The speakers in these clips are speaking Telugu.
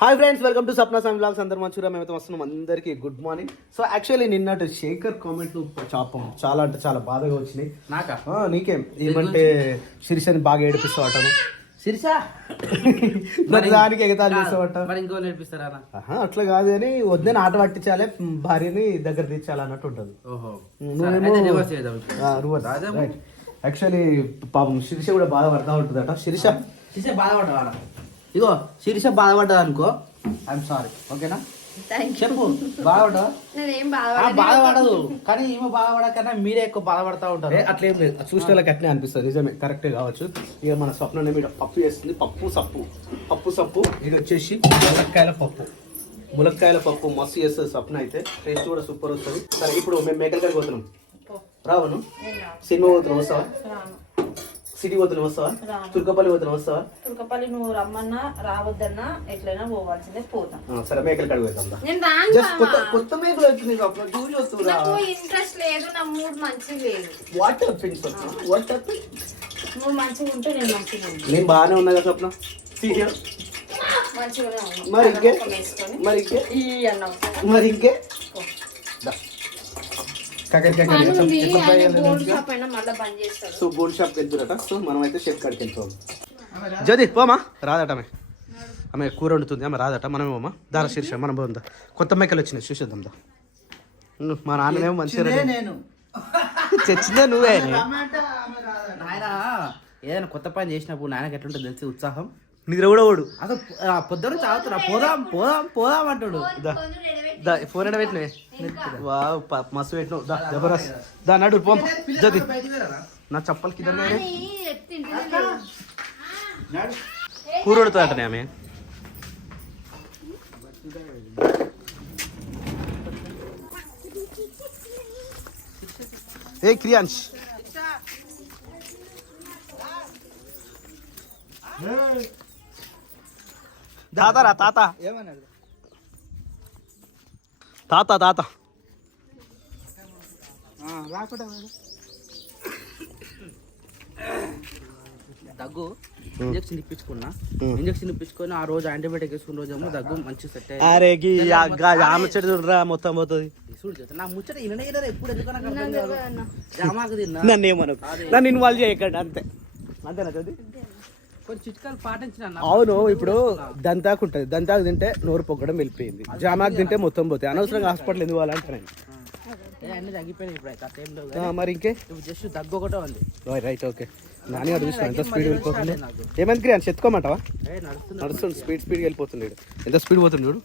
Hi friends welcome to Sapna Sami blogs అందరు మంచిగా మేమైతే వస్తున్నాం అందరికీ. గుడ్ మార్నింగ్ సో యాక్చువల్లీ నిన్నటి శేఖర్ కామెంట్లు చాపం. చాలా అంటే చాలా బాధగా వచ్చినాయి. నాకా? నీకేం. ఏమంటే శిరీషని బాగా ఏడిపిస్తావు అటను దానికి ఎగతాలు చేస్తావట. మరి ఇంకో నేర్పిస్తారా అన్న? ఆహా, అట్లా కాదు అని వద్దని ఆట పట్టించాలి భార్యని దగ్గర తీర్చాలి అన్నట్టు ఉంటుంది. ఓహో. నువ్వేమో-. యాక్చువల్లీ పాపం శిరీష కూడా బాధపడతా ఉంటుందట. శిరీష శిరీష బాధపడ్డా ఇగో శిరీష బాధపడ్డా అనుకో. ఐఎమ్ సారీ ఓకేనా? చెప్పు బాధపడలేదు. బాధపడదు. కానీ ఈమె బాధపడకన్నా మీరే ఎక్కువ బాధపడతా ఉంటారు. ఏ, అట్లేం లేదు. చూస్తే వాళ్ళకి అట్నే అనిపిస్తుంది. నిజమే కరెక్టే కావచ్చు. ఇక మన స్వప్న మీద పప్పు చేస్తుంది. పప్పు సప్పు. పప్పు సప్పు. ఇది వచ్చేసి ములక్కాయల పప్పు. ములక్కాయల పప్పు మస్తు చేస్తుంది స్వప్న అయితే. టేస్ట్ కూడా సూపర్ వస్తుంది. సరే ఇప్పుడు మేము మేకల గారికి పోతున్నాం. రావను. సినిమా పోతున్నాం వస్తావా? సిటీ పోతున్నాం వస్తావా. తుర్కపల్లి పోతున్నాం వస్తావా? తుర్కపల్లి నువ్వు రమ్మన్నా రావద్దన్నా ఎట్లయినా పోవాల్సిందే పోతా సరే మేకల జస్ట్ కొత్త. కొత్త మేకలు వచ్చింది నాకు ఇంట్రెస్ట్ లేదు నా మూడ్ మంచిగా లేదు. What happen Swapna? What happen నువ్వు మంచిగా ఉంటే నేను మంచిగా నేను బాగానే ఉన్నా కదా స్వప్న? ఉన్నాను. మరి ఇంకే? మరి ఇంకే? మరి ఇంకే దా. కాకరకాయ కర్రీ పని ఎట్లా- ఉంది ఎట్లా ఫ్రై ఆయన గోల్డ్ మంచిగా? షాప్ సో గోల్డ్ షాప్కి వెళ్తురట సో మనం అయితే షెఫ్ కాడికి వెళ్తాం జ్యోతి పోమా? రాదట ఆమె ఆమె కూర వండుతుంది ఆమె రాదట. మనమే పోమా? దార శీర్ష మనం పోందా కొత్త మేకలు వచ్చినాయి చూసేద్దాం దా. మా నాన్ననేమో మంచిగా తెచ్చిందే నువ్వే. నాయన ఏదైనా కొత్త పని చేసినప్పుడు నాయనకి ఎట్లుంటుంది తెలిసి ఉత్సాహం? నిద్ర కూడా ఓడు అసలు ఆ, పొద్దున్న చావుతున్నా పోదాం పోదాం పోదాం అంటాడు. ఫోన్ ఎడ పెట్టినవే మస్తు పెట్టినావు. దా జబర్దస్త్. దా నడు పోం. నా చప్పల్ కింద కూర వండుతుందటనే ఆమె. ఏ క్రియాంశ్ తాతరా తాత. తాత తాత. దగ్గు ఇంజక్షన్ ఇప్పించుకున్నా. ఇంజక్షన్ ఇప్పించుకొని ఆ రోజు యాంటీబయాటిక్ వేసుకున్న రోజేమో దగ్గు మంచి సెట్ అయ్యింది అరే చూడరా మొత్తం పోతుంది. నా ముచ్చట ఇననే ఎప్పుడు ఎందుకు నాకు అర్థం కాదు. జామాకు తిన్నా. నన్ను ఏమనకు? నన్ను ఇన్వాల్వ్ చేయకండి అంతే. అంతేనా చదివి అవును ఇప్పుడు దంతాకు ఉంటుంది దంతాకు తింటే నోరు పొగ్గడం వెళ్ళిపోయింది. జామాకు తింటే మొత్తం పోతాయి. అనవసరంగా హాస్పిటల్ ఎందుకు పోవాలంటే ఏ అన్ని తగ్గిపోయినాయి ఇప్పుడు అయితే ఆ టైంలో మరి ఇంకే? జస్ట్ దగ్గు ఒకటే ఉంది. Right okay. నాని చూసిన ఎంత స్పీడ్ వెళ్ళిపోతుంది? ఏమైంది ఏ నడుస్తున్నా. నడుస్తుంది స్పీడ్ స్పీడ్ వెళ్ళిపోతుంది వీడు. ఎంత స్పీడ్ పోతుంది చూడు?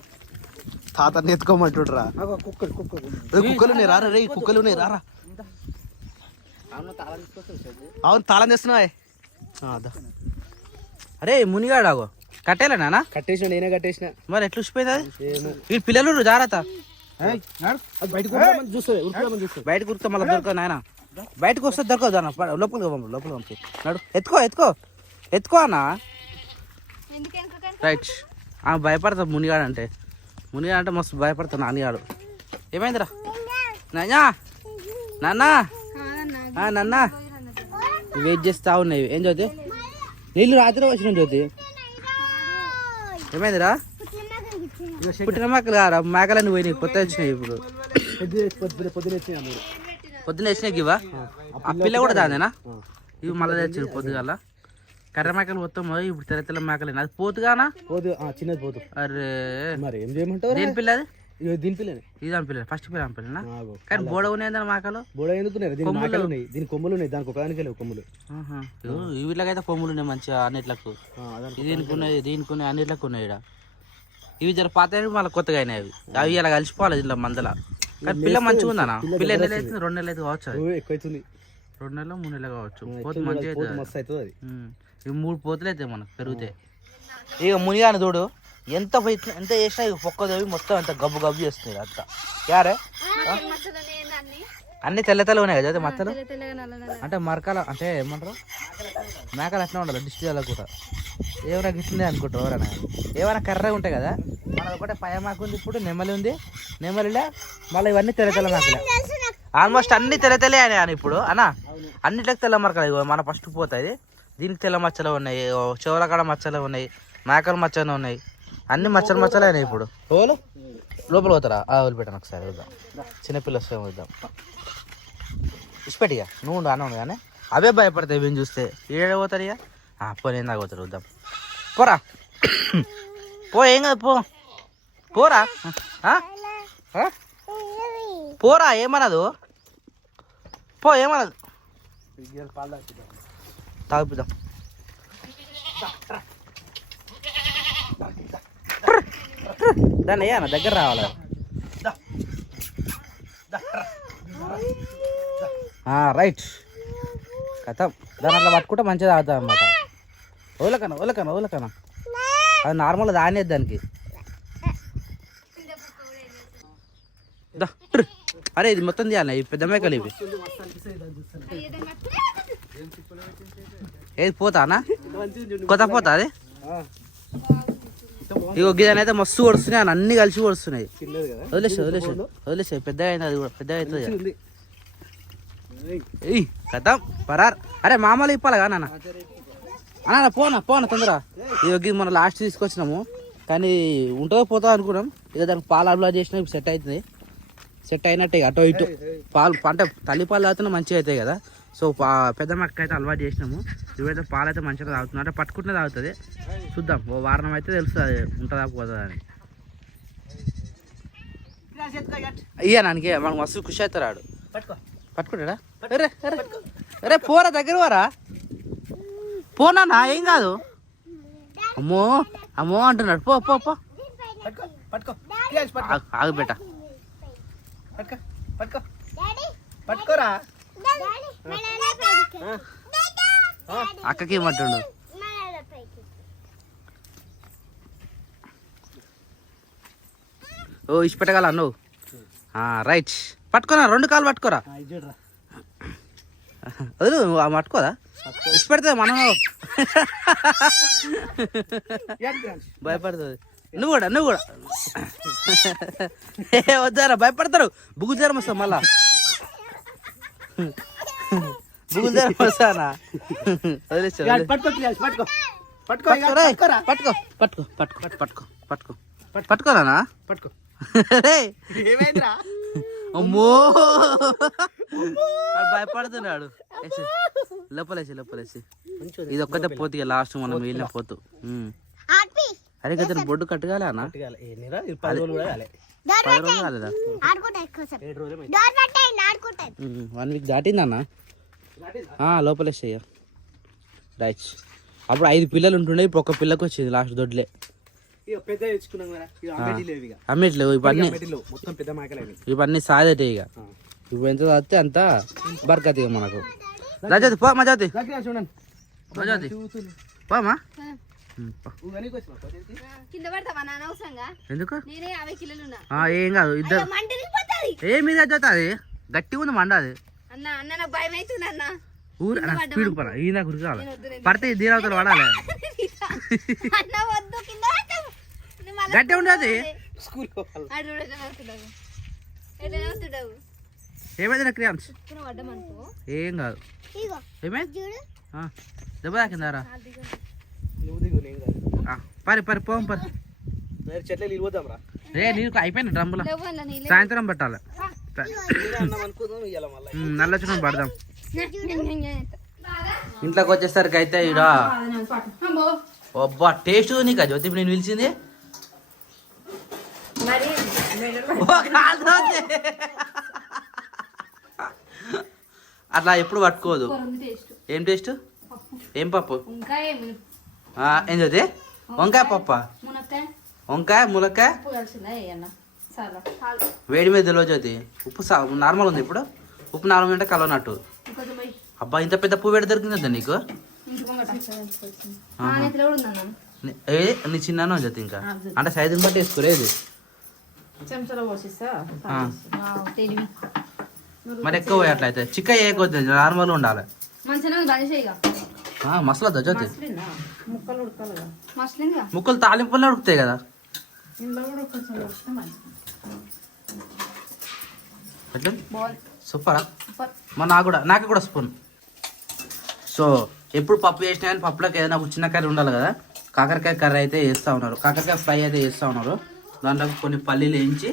తాతని ఎత్తుకోమంటుడు రా. కుక్కలు కుక్కలు. ఉన్నాయి రారా రే కుక్కలు ఉన్నాయి రారా అవును తాళం చేస్తున్నావా. అరే మునిగాడు ఆగో కట్టేలే నానా కట్టేసిన నేనే కట్టేసిన. మరి ఎట్లా ఉసిపోయింది వీళ్ళు పిల్లలు జాగ్రత్త. బయటకు కురితే మళ్ళీ దొరకదు నాయన. బయటకు వస్తే దొరకదు దాన లోపలికి పంపు లోపలికి పంపు నడు ఎత్తుకో ఎత్తుకో. ఎత్తుకో అన్న. రైట్. ఆ భయపడతా మునిగాడు అంటే మునిగాడు అంటే మస్తు భయపడతా నాన్నగాడు ఏమైందిరా? నాన్నా. నాన్న ఆ, నాన్న. వెయిట్ చేస్తా ఉన్నాయి ఏం జ్యోతి నీళ్ళు రాత్రి వచ్చిన జ్యోతి. ఏమైందిరా? పుట్టిన మేకలు కారా? మేకలన్నీ పోయినాయి కొత్త వచ్చినాయి ఇప్పుడు. పొద్దున పొద్దున్న వేసినాయి ఇవా ఆ పిల్ల కూడా దాదేనా ఇవి మళ్ళీ తెచ్చారు పొద్దుగాల. కర్ర మేకలు మొత్తం ఇప్పుడు తెల్ల తెల్ల మేకలు అది పోతుగానా? ఆ, చిన్నది పోదు. అరే. మరి ఏం చేయమంటావు దేని పిల్ల అది? ఇవి దీని పిల్లని ఇది అని పిల్ల ఫస్ట్ పిల్ల పిల్లనా. కానీ బోడ ఉన్నాయందని మేకలు? బోడ ఎందుకున్నారు దీని మాకలు ఉన్నాయి. దీని కొమ్ములు ఉన్నాయి. దానికి ఒకదానికి లేవు కొమ్ములు. ఈ వీళ్ళకైతే కొమ్ములు ఉన్నాయి మంచిగా అన్నిట్లకు. దీనికి ఉన్నాయి దీనికి ఉన్నాయి అన్నిట్లకు ఉన్నాయి ఇక్కడ ఇవి జర పాత మళ్ళీ కొత్తగా అయినాయి అవి. అవి ఇలా కలిసిపోవాలి దీంట్లో మందల. కానీ పిల్ల మంచిగా ఉందనా పిల్ల ఎన్ని నెలలు అవుతుంది? రెండు నెలలు అయితే కావచ్చు ఎక్కువ అవుతుంది రెండు నెలలు మూడు నెలలు కావచ్చు. పోతు మంచిగా అవుతుంది. మస్తు అవుతుంది అది. ఉమ్. ఇవి మూడు పోతులు అయితే మనకు పెరుగుతాయి. ఇక మునిగాను చూడు. ఎంత ఎంత చేసినా ఇక పొక్కదవి మొత్తం అంత గబ్బు గబ్బు చేస్తుంది అంత యారే అన్ని తెల్ల తెల్ల ఉన్నాయి కదా అయితే మచ్చలు అంటే మరకాల అంటే ఏమంటారు మేకలు అట్లా ఉండాలి దిష్టి తెల్ల కూడా ఏమైనా గిట్లుంది అనుకుంటారు ఎవరైనా ఏమైనా కర్రగా ఉంటాయి కదా మనది ఒకటే పయ మాకు ఉంది ఇప్పుడు నెమలి ఉంది నెమలిలే మళ్ళీ ఇవన్నీ తెల్ల తెల్ల మేకలే ఆల్మోస్ట్ అన్ని తెల్ల తెల్లే అని ఇప్పుడు అన్నా అన్నిట్లకి తెల్ల మరకలు ఇగో మన ఫస్ట్ పోతాయి దీనికి తెల్ల మచ్చలు ఉన్నాయి చెవుల కాడ మచ్చలు ఉన్నాయి మేకల మచ్చలు ఉన్నాయి అన్ని మచ్చలు మచ్చలు అయినాయి ఇప్పుడు. ఓలు లోపల పోతారా? ఆ, వదిలిపెట్టాను ఒకసారి వద్దాం చిన్నపిల్ల వస్తే వద్దాం ఇష్టపెట్టిగా నువ్వు ఉండు అన్న కానీ. అవే భయపడతాయి వీళ్ళు చూస్తే. ఏడ పోతారు ఇక? ఆ, పో నేను దాకా పోతారు వద్దాం. పోరా. పో ఏం కాదు పో. పోరా? పోరా ఏమనదు? పో ఏమనదు? తాగిపిద్దాం దాన్ని అయ్యా దగ్గర రావాలి? రైట్. కథం. దాని అట్లా పట్టుకుంటే మంచిగా తాగుతాం అనమాట ఓలకన్నా ఓలకన్నా ఓలకన్నా అది నార్మల్ దానేది దానికి. అరే ఇది మొత్తం తీయాలి ఈ పెద్ద మేకలు ఇవి. ఏది పోతానా? కొత్త పోతా అది ఇగో గిదని అయితే మస్తు వస్తున్నాయి అని అన్ని కలిసి వస్తున్నాయి చిన్నది కదా? వదిలేసా వదిలేసా వదిలేసా పెద్దగా అయింది అది కూడా పెద్దగా అవుతుంది కథం పరార్. అరే మామూలు ఇప్పాలి నాన్న? అన్న పోనా పోనా తొందర ఇది మనం లాస్ట్ తీసుకొచ్చినాము. కానీ ఉంటుందో పోతుందో అనుకున్నాం. ఇక దానికి పాలు అప్లా చేసినా సెట్ అవుతుంది. సెట్ అయినట్టే అటో ఇటు. పాలు అంటే తల్లి పాలు తాగితేనే మంచిగా అవుతాయి కదా. సో పా పెద్ద మక్క అయితే అలవాటు చేసినాము. ఇవైతే పాలు అయితే మంచిగా తాగుతున్నాం అంటే పట్టుకుంటే తాగుతుంది. చూద్దాం. ఓ వారం అయితే తెలుస్తుంది ఉంటుందా పోతుందా అని. ఇయ్యా నానికి మనకు మస్తు ఖుషి అవుతారు ఆడు. పట్టుకో. పట్టుకుంటాడా అరే అరే అరే పోరా దగ్గర పోరా. పోనా ఏం కాదు. అమ్మో అమ్మో అంటున్నాడు. పో పో పో. పట్టుకో పట్టుకో. క్రియాన్స్ పట్టుకో. ఆగు, బేట. పట్టుకోరా. అక్కకి ఏమంటుండు? ఓ ఇచ్చి పెట్టగల నువ్వు? రైట్. పట్టుకోరా రెండు కాలు పట్టుకోరా. వదిలు నువ్వు ఆ పట్టుకోదా ఇచ్చి పెడితే మనం భయపడుతుంది. నువ్వు కూడా నువ్వు కూడా. ఏ వద్దారా భయపడతారు. బుగులు జ్వరం వస్తా మళ్ళా. వస్తానా. పట్టుకో పట్టుకో. పట్టుకో పట్టుకో పట్టుకో పట్టుకో. పట్టుకో పట్టుకో అమ్మో. భయపడుతున్నాడు. లోపలేసి లోపలేసి. ఇది ఒక్కటే పోతు ఇక లాస్ట్ మనం వెళ్ళిన పోతు. అరే కదా బొడ్డు కట్టుగాలే. అన్న పది రోజులు కాలేదా? వన్ వీక్ దాటిందన్న? లోపలేసయ్యా రైట్ అప్పుడు ఐదు పిల్లలు ఉంటుండే ఇప్పుడు ఒక పిల్లకు వచ్చింది లాస్ట్ దొడ్లే. పెద్ద తెచ్చుకున్నాం కదా అమ్మేట్లేవు ఇవన్నీ అమ్మేటి లేవు మొత్తం పెద్ద మేకలేవి ఇవన్నీ సాదేటే ఇక ఇప్పుడు ఎంత చదివితే అంత బర్కత్ ఇక మనకు. రజతి పో మజాతి చూడండి. మజాతి పోమా ఎందుకు? నేనే యాభై కిలోలు ఉన్నా. ఆ, ఏం కాదు ఇద్దరు మంట తిరిగిపోతుంది. ఏ మీద అది గట్టిగా ఉంది మండ అది. అన్న అన్న నాకు భయం అవుతుంది అన్న ఊరు స్పీడ్ పడ ఈయన గురికి రావాలి పడితే ఈ దీరావతలు పడాలి. అన్న వద్దు కింద ఉండదు స్కూల్. ఏమైంది ఏం కాదు. ఏమైంది దెబ్బ తాకిందారా? పరి పరి పోం పరి. వేరే చెట్ల రా నీకు అయిపోయింది డ్రమ్ములో. సాయంత్రం పెట్టాలి. నల్ల చుట్టం పడదాం. బాగా? ఇంట్లోకి వచ్చేసరికి అయితే ఇడ. అమ్మో. అబ్బా టేస్ట్ నీకు అది. జ్యోతి నేను పిలిచింది. అట్లా ఎప్పుడు పట్టుకోదు. ఉంది టేస్ట్. ఏం టేస్ట్? ఏం పప్పు? ఇంకా ఏమి? ఆ, ఏం చదివి వంకాయ పప్ప? వంకాయ ములక్కాయ? వేడి మీద తెలియదు జ్యోతి. ఉప్పు సా- నార్మల్ ఉంది ఇప్పుడు. ఉప్పు నార్మల్ అంటే కలవనట్టు. అబ్బా ఇంత పెద్ద పువ్వు వేడి దొరికిందా నీకు? నీ- ఏ నీ చిన్న జ్యోతి ఇంకా? అంటే సైజుని బట్టి. తెలివి మరి ఎక్కువ పోయి అట్లయితే. చిక్క వేయకొద్దు నార్మల్ ఉండాలి. మసలద్దా జ్యోతి? ముక్కలు తాలింపుల్లో ఉడుకుతాయి కదా. కూడా కొంచెం మంచిగా సూపరా? మరి నాకు కూడా నాకు కూడా స్పూన్. సో ఎప్పుడు పప్పు చేసినా కానీ పప్పులోకి ఏదైనా ఒక చిన్న కర్రీ ఉండాలి కదా? కాకరకాయ కర్రీ అయితే వేస్తూ ఉన్నారు. కాకరకాయ ఫ్రై అయితే వేస్తూ ఉన్నారు. దాంట్లో కొన్ని పల్లీలు వేయించి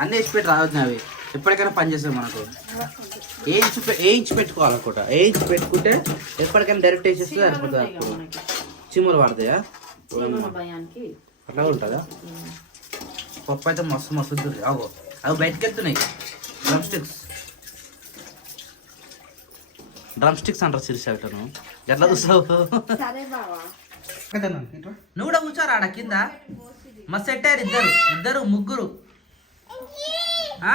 అన్నీ వేసి పెట్టి రావద్దు అవి. ఎప్పటికైనా పనిచేస్తాయి మనకు. వేయించి వేయించి పెట్టుకోవాలనుకుంటా వేయించి పెట్టుకుంటే ఎప్పటికైనా డైరెక్ట్ వేసేస్తే సరిపోతుంది. చీమలు పడతాయా? అట్లా ఉంటుందా? పప్పు అయితే మస్తు మస్తు ఉంటుంది అగో అవి బయటకు వెళ్తున్నాయి. డ్రమ్ స్టిక్స్ డ్రమ్ స్టిక్స్ అంటారు సిరిసేటను ఎట్లా చూస్తావు సరే బావా. నువ్వు కూడా కూర్చోరా ఆడ కింద. మస్తు సెట్టారు ఇద్దరు. ఇద్దరు ముగ్గురు. ఆ,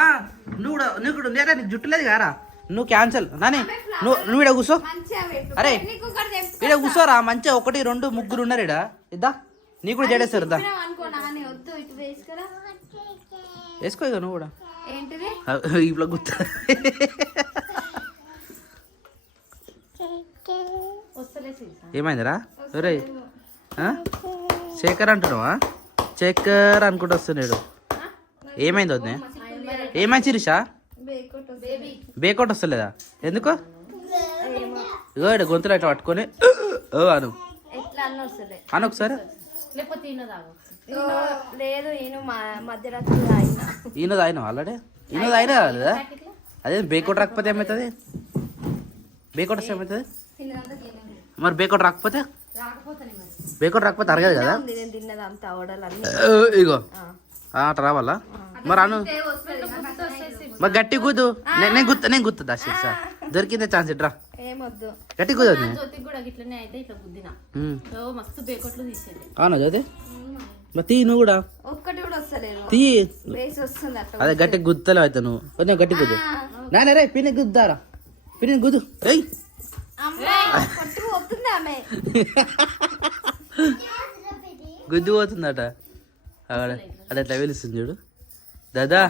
నువ్వు కూడా నువ్వు కూడా లేదా నీకు జుట్టు లేదు కారా నువ్వు క్యాన్సల్ నాని నువ్వు నువ్వు ఇక్కడ కూర్చో. అరే ఇక్కడ కూర్చోరా. మంచిగా ఒకటి రెండు ముగ్గురు ఉన్నారు ఇడ ఇద్దా? నీకు కూడా జడేస్తారు వేసుకురా. వేసుకో ఇక నువ్వు కూడా. ఇప్పుడు గుర్తు. ఏమైందిరా? ఒరే శేఖర్ అంటున్నావా? శేఖర్ అనుకుంటూ వస్తున్నాడు. ఏమైంది వద్దే ఏమైంది శిరీషా బేబీ బేకోట్ వస్తలేదా. ఎందుకు? ఇగో ఇక్కడ గొంతులు అట్లా పట్టుకొని ఓ అను. అను ఒకసారి. లేకపోతే ఈయన తాగు. లేదు నేను మా మధ్యరాత్రి తాగిన. ఈయన తాగిన ఆల్రెడీ? ఈయన తాగినా లేదా అదే బేకోట్ రాకపోతే ఏమవుతుంది బేకోట్ వస్తే ఏమవుతుంది మరి బేకోట్ రాకపోతే? రాకపోతానే మరి బేకోట్ రాకపోతే అరగదు కదా? ఇగో. ఆ, అట్లా రావాలా? మరి అను. మరి గట్టి కూదు నే- నేను గుర్తు నేను గుర్తుందా శిక్ష దొరికిందే ఛాన్స్ ఇట్రా. ఏమొద్దు. గట్టి కుదరదు జ్యోతికి కూడా ఇట్లనే అయితే ఇట్లా గుద్దిన. ఓ మస్తు బేకొట్లు తీసేది. అవునా జ్యోతి? మరి తీ నువ్వు కూడా. ఒక్కటి కూడా వస్తలేదు. తీ వేసి వస్తుంది అట్లా అదే గట్టి గుద్దలు అవుతా నువ్వు. కొంచెం గట్టి గుద్దు. నాన్న రే పిన్ని గుద్దారా? పిన్ని గుద్దు. ఏయ్. గుద్దు పోతుందట. అక్కడ అక్కడ ఎట్లా వెలుస్తుంది చూడు. దాదా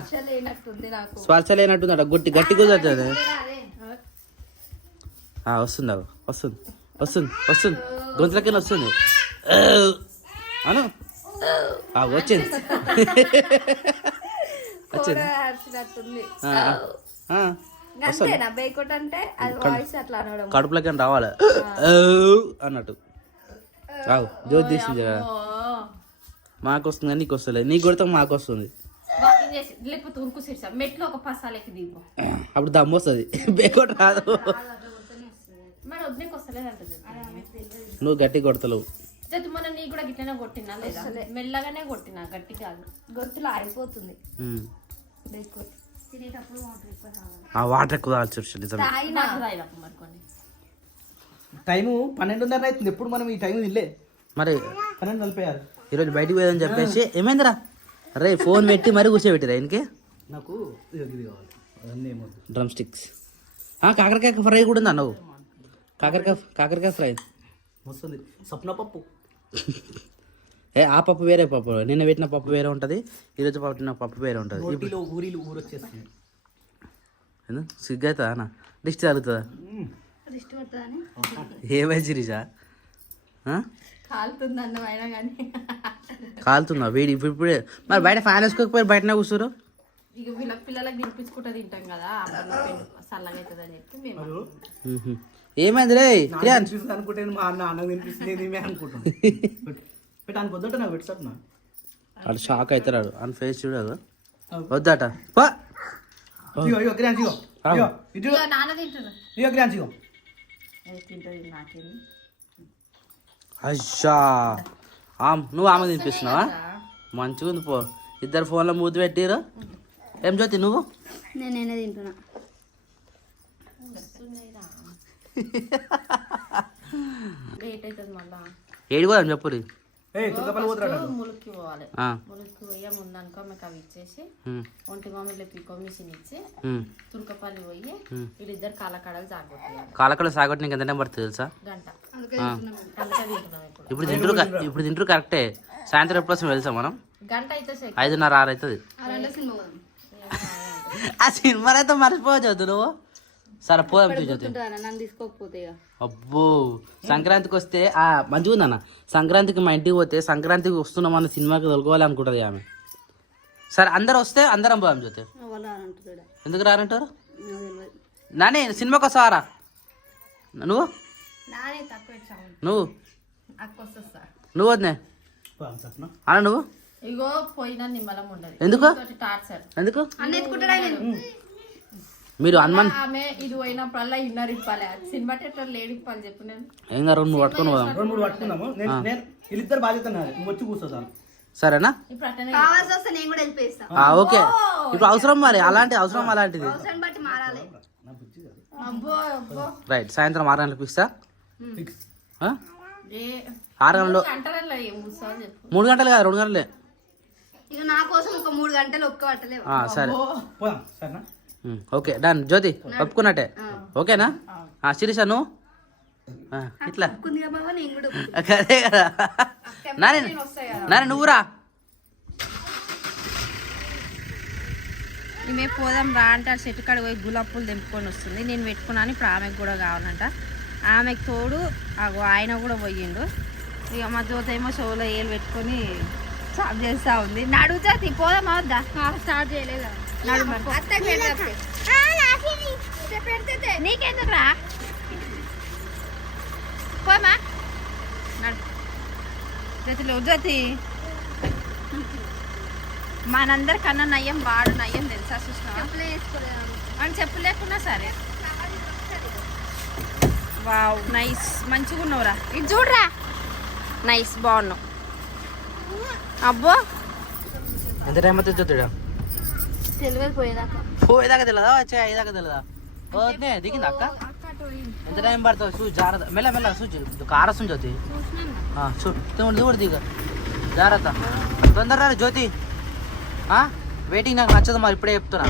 స్పర్శ లేనట్టుందట. గుట్టి గట్టి కుదరతుంది వస్తుంది? వస్తుంది. వస్తుంది. వస్తుంది. గొంతులకి వస్తుంది అను వచ్చింది. వచ్చింది. కడుపులోకి రావాలి? అన్నట్టు. రావు జ్యోతి తీసింది కదా మాకు వస్తుంది నీకు వస్తలేదు నీకు కొడితే మాకు వస్తుంది లేకపోతే మెట్లు ఒక పసాలకి దిగు. అప్పుడు దమ్ము వస్తుంది. బేకోట్ రాదు. వద్దుకు వస్తలేదు నువ్వు గట్టి కొడతలేవు. జతు మన నీ కూడా గిట్లనే కొట్టినా లేదా? మెల్లగానే కొట్టినా గట్టి కాదు. గొంతులో ఆరిపోతుంది. ఉమ్. బేకోట్ ఆ వాటర్ ఎక్కువ తాగాల్సి నిజమే. తాగినా. నాకు తాగినప్పుడు మరి కొన్ని టైము పన్నెండున్నర అవుతుంది. ఎప్పుడు మనం ఈ టైం తినలే. మరి పన్నెండు నలభై ఆరు. ఈరోజు బయటికి పోయాదని చెప్పేసి ఏమైందిరా? అరే ఫోన్ పెట్టి మరీ కూర్చోబెట్టిరా ఆయనకి నాకు ఇది ఇది కావాలి. అవన్నీ ఏమొద్దు డ్రమ్ స్టిక్స్ కాకరకాయ ఫ్రై కూడా ఉందా నువ్వు కాకరకాయ కాకరకాయ ఫ్రై. వస్తుంది సప్న పప్పు. ఏ ఆ పప్పు వేరే పప్పు. నిన్న పెట్టిన పప్పు వేరే ఉంటుంది ఈరోజు పెట్టిన పప్పు వేరే ఉంటుంది. రోటీలో ఊరిలు ఊరొచ్చేస్తుంది ఏంది? సిగ్గు అవుతుందా అన్న? దిష్టి తగులుతుందా ఏమై సిరీసా కాలుతుంది? వేడి ఇప్పుడు ఇప్పుడే. మరి బయట ఫ్యాన్ వేసుకోకపోయి బయటనే కూర్చోరు ఇక పిల్లలకి తినిపించుకుంటా తింటాం కదా అప్పుడు పెండు చల్లగా అవుతుంది అని చెప్పి మేము. ఏమైంది రే క్రియాన్ అనుకుంటే మా అన్న అన్నకు తినిపిస్తుంది మేమే అనుకుంటాం పెట్టి. అని పొద్దుంటే నాకు పెట్టినా వాడు షాక్ అవుతాడు అని ఫేస్ చూడదు. వద్దట. అయ్యా. ఆమ్ నువ్వు ఆమె తినిపిస్తున్నావా? మంచిగా ఉంది పో. ఇద్దరు ఫోన్లో మూతి పెట్టిరు ఏం జ్యోతి నువ్వు? నేనేనే తింటున్నా. ఏడు కూడా చెప్పురి తుర్కపల్లి పోతురా ములుక్కి పోవాలి. ములుక్కి పోయే ముందనుకో మీకు అవి ఇచ్చేసి ఒంటి మామిడిలో పికో మిషన్ ఇచ్చి. తుర్కపల్లి పోయి వీళ్ళిద్దరు కాలకడలు జాగొట్టాలి కాలకడ సాగొట్టి నీకు ఎంత పడుతుంది తెలుసా? గంట. ఇప్పుడు. ఇప్పుడు తింటారు ఇప్పుడు తింటారు కరెక్టే. సాయంత్రం ఎప్పుడు వస్తాం వెళ్తాం మనం? గంట అయితే ఐదున్నర ఆరు అవుతుంది ఆ సినిమా అయితే మర్చిపోవచ్చు నువ్వు. సరే పోదాం చూసి అబ్బో సంక్రాంతికి వస్తే ఆ మంచిగా ఉందన్న సంక్రాంతికి మా ఇంటికి పోతే సంక్రాంతికి వస్తున్నాం అన్న సినిమాకి తొలగవాలి అనుకుంటుంది ఆమె. సరే అందరు వస్తే అందరం పోదాం అంటున్నాడు ఎందుకు రారంటారు? నాని సినిమాకి వస్తావారా నువ్వు? నువ్వు? నువ్వు వద్దే అలా నువ్వు? ఇగో పోయినా నిమ్మలం ఉండదు. ఎందుకు? ఎందుకు? అన్న ఎత్తుకుంటాడా మీరు హనుమాన్ ఆమె ఇది పోయినప్పుడల్లా ఇన్నర్ ఇప్పాలి సినిమా థియేటర్ లేడు ఇప్పాలి చెప్పు నేను ఏం కాదు రెండు నువ్వు పట్టుకొని పోదాం. రెండు మూడు పట్టుకున్నాము నేను నేను వీళ్ళిద్దరు బాధ్యత నాది. నువ్వు వచ్చి కూర్చోదాను సరేనా? ఇప్పుడు అట్టనే కావాల్సి వస్తే నేను కూడా వెళ్ళిపోయిస్తా. ఆ, ఓకే. ఇప్పుడు అవసరం మరి. అలాంటి అవసరం అలాంటిది. అవసరం బట్టి మారాలి. అబ్బో అబ్బో. రైట్. సాయంత్రం ఆరు గంటలకు? ఏ ఆరు గంటలు మూడు గంటలు కాదు రెండు గంటలే. ఇక నా కోసం ఒక మూడు గంటలు ఒక్క పట్టలేవు ఆ, సరే. పోదాం. సరేనా? Um, okay done. జ్యోతి ఒప్పుకున్నట్టే. ఓకేనా? ఆ, శిరీష నువ్వు? ఇట్లా. అదే కదా. నాని నాని నువ్వురా ఈమె పోదాం రా అంటే. ఆ చెట్టు కాడ పోయి గులాబ్ పూలు తెంపుకొని వస్తుంది. నేను పెట్టుకున్నాను ఇప్పుడు ఆమెకు కూడా కావాలంట. ఆమెకు తోడు అగో ఆయన కూడా పోయిండు. ఇక మా జ్యోతి ఏమో షోలో ఏలు పెట్టుకొని స్టాప్ చేస్తా ఉంది. నడుగుతా పోదాం అవుద్దా స్టార్ట్ చేయలేదు. నీకెందుకు రా పోమా? నడు. జ్యోతిలో జ్యోతి. మనందరికన్నా నయ్యం వాడు నయ్యం తెలుసా చూసినావా అని చెప్పు లేకున్నా సరే. Wow nice. మంచిగా ఉన్నావురా. ఇది చూడరా. నైస్ బాగున్నావు. అబ్బో. ఎంత టైం అవుతుంది జ్యోతిడా? తెలియదు పోయేదాకా. పోయేదాకా తెలియదా? వచ్చే అయ్యేదాకా తెలియదా? పోతే దిగింది అక్క? ఎంత టైం పడుతుంది? చూ జాగ్రత్త. మెల్ల మెల్ల చూ కార వస్తుంది జ్యోతి. చూడు. దిగుడు దిగ. జాగ్రత్త. తొందరగా రా జ్యోతి? వెయిటింగ్ నాకు నచ్చదు మరి ఇప్పుడే చెప్తున్నా.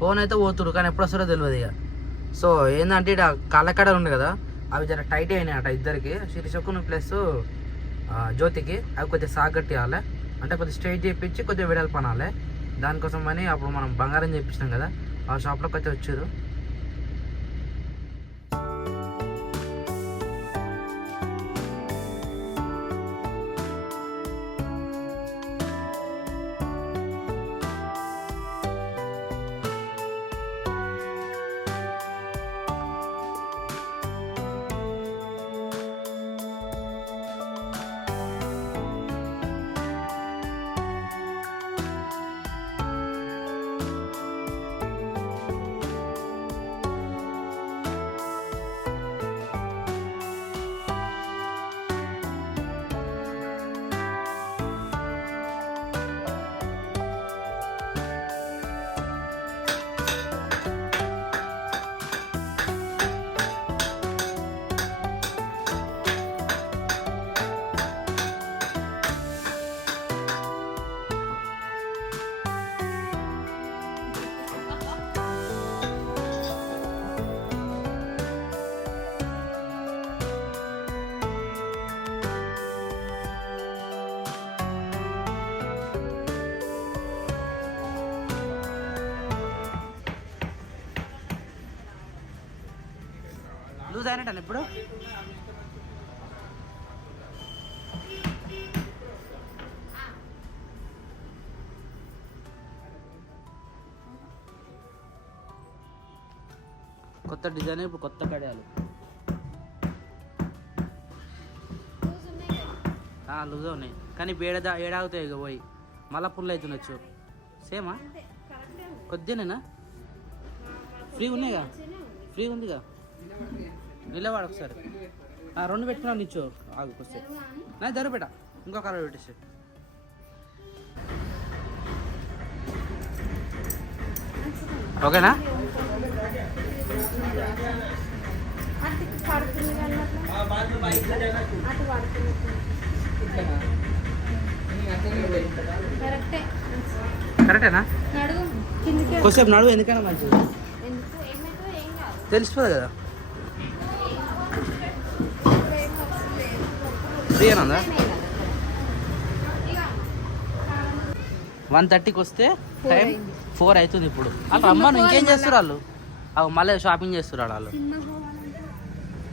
ఫోన్ అయితే పోతుడు కానీ ఎప్పుడు వస్తారో తెలియదు ఇక. సో ఏంటంటే ఇక్కడ కాళ్ళకడ ఉంది కదా అవి జర టైట్ అయినాయి అట ఇద్దరికి శిరీషకును ప్లస్ జ్యోతికి అవి కొద్దిగా సాగట్టియాలి అంటే కొద్దిగా స్ట్రైట్ చేయించి కొద్దిగా విడలిపనాలి. దానికోసం అని అప్పుడు మనం బంగారం చేయించినాం కదా ఆ షాప్లోకి అయితే వచ్చారు. అయినట్టు ఇప్పుడు. కొత్త డిజైన్ ఇప్పుడు కొత్త కడియాలు. లూజ్ ఉన్నాయి. కానీ ఏడా ఏడాగుతాయి ఇక పోయి? మళ్ళా పుల్లు అవుతుండొచ్చు సేమా? కొద్దినేనా ఫ్రీ ఉన్నాయిగా? ఫ్రీ ఉందిగా? నిలవాడు ఒకసారి. రెండు పెట్టుకున్నాను నిచ్చు ఆగు వస్తే నా జరుపేట ఇంకో కలర్ పెట్టేసి ఓకేనా? కరెక్టే కరెక్టేనా కొద్దిసేపు నడువు ఎందుకైనా మంచిది. తెలిసిపోదు కదా. వన్ థర్టీకి వస్తే టైం ఫోర్ అవుతుంది ఇప్పుడు. వాళ్ళు రమ్మను ఇంకేం చేస్తారు వాళ్ళు? అవి మళ్ళీ షాపింగ్ చేస్తున్నారు వాళ్ళు.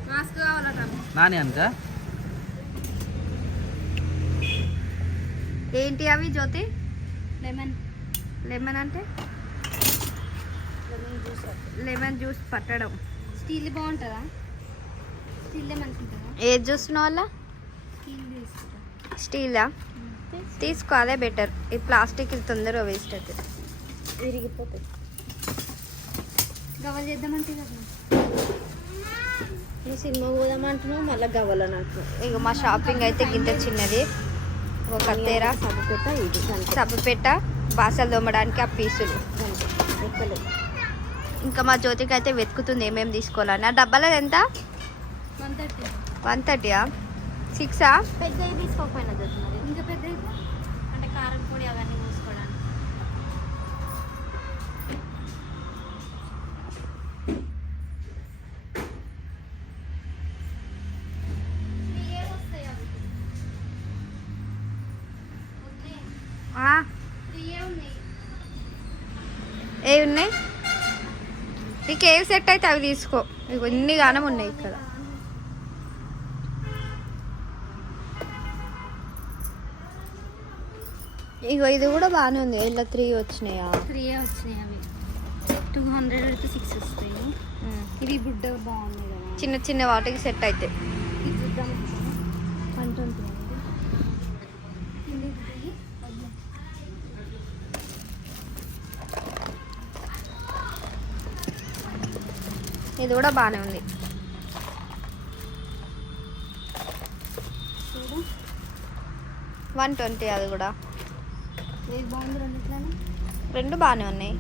మాస్క్ కావాలట నాని అనుక ఏంటి అవి జ్యోతి? లెమన్ లెమన్ అంటే? లెమన్ జ్యూస్ లెమన్ జ్యూస్ పట్టడం. స్టీల్ బాగుంటుందా? స్టీల్ మంచిగా ఉంటుందా ఏది చూస్తున్నావు వల్ల స్టీల్? తీసుకో అదే బెటర్. ఈ ప్లాస్టిక్ ఇది తొందరగా వేస్ట్ అవుతుంది. విరిగిపోతుంది గవ్వలు చేద్దామంటే కదా. నువ్వు సినిమా పోదామంటున్నావు మళ్ళీ గవ్వాలని అంటున్నావు. ఇక మా షాపింగ్ అయితే గింత చిన్నది. ఒక కత్తెర సబ్బుపెట్ట ఇది సబ్బుపెట్ట బాసలు తోమడానికి ఆ పీసులు. ఇంకా మా జ్యోతికి అయితే వెతుకుతుంది ఏమేమి తీసుకోవాలని. ఆ డబ్బాలో ఎంత? One thirty. వన్ థర్టీయా? సిక్సా? పెద్దవి తీసుకోకపోయినా మరి. ఇంకా పెద్దవి అంటే కారం పొడి అవన్నీ పూసుకోవడానికి. ఏ ఉన్నాయి. నీకు ఏవి సెట్ అయితే అవి తీసుకో. ఇన్ని గానం ఉన్నాయి ఇక్కడ. ఇగో ఇది కూడా బాగానే ఉంది. ఇలా త్రీ వచ్చినాయా? త్రీ వచ్చినాయి అవి. టూ హండ్రెడ్ పెడితే సిక్స్ వస్తాయి. ఇవి బుడ్డ బాగున్నాయి కదా. చిన్న చిన్న వాటికి సెట్ అయితే. ఇది చూద్దాం ఇది కూడా బాగానే ఉంది. వన్ ట్వంటీ అది కూడా. బాగుంది రెండు బాగానే ఉన్నాయి.